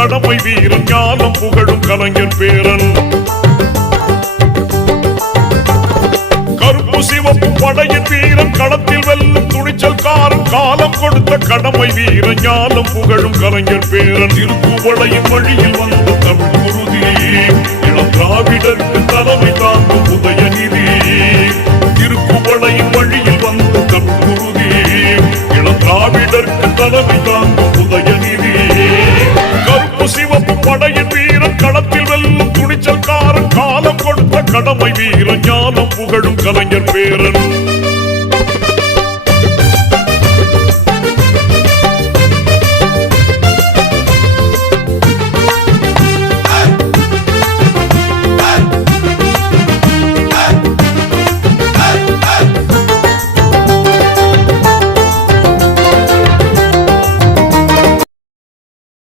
கடமை வீரன் ஞானம் புகழும் கலைஞர் பேரன். கருப்பு சிவப்பு படையின் வீரன் களத்தில் வெல்லும் துணிச்சல்காரன் காலம் கொடுத்த கடமை வீரன் ஞானம் புகழும் கலைஞர் பேரன். திருக்குவளையின் வழியில் வந்த தமிழ் குருதி இளம் திராவிடருக்கு தலைமை தாங்கும் உதயநிதி. திருக்குவளையின் வழியில் வந்த தமிழ் குருதி இளம் திராவிடருக்கு தலைமை தாங்கும் உதயநிதி. கருப்பு சிவப்பு படையின் வீரன் களத்தில் வெல்லும் துணிச்சல்காரன் காலம் கொடுத்த கடமை வீரன் ஞானம் புகழும் கலைஞர் பேரன்.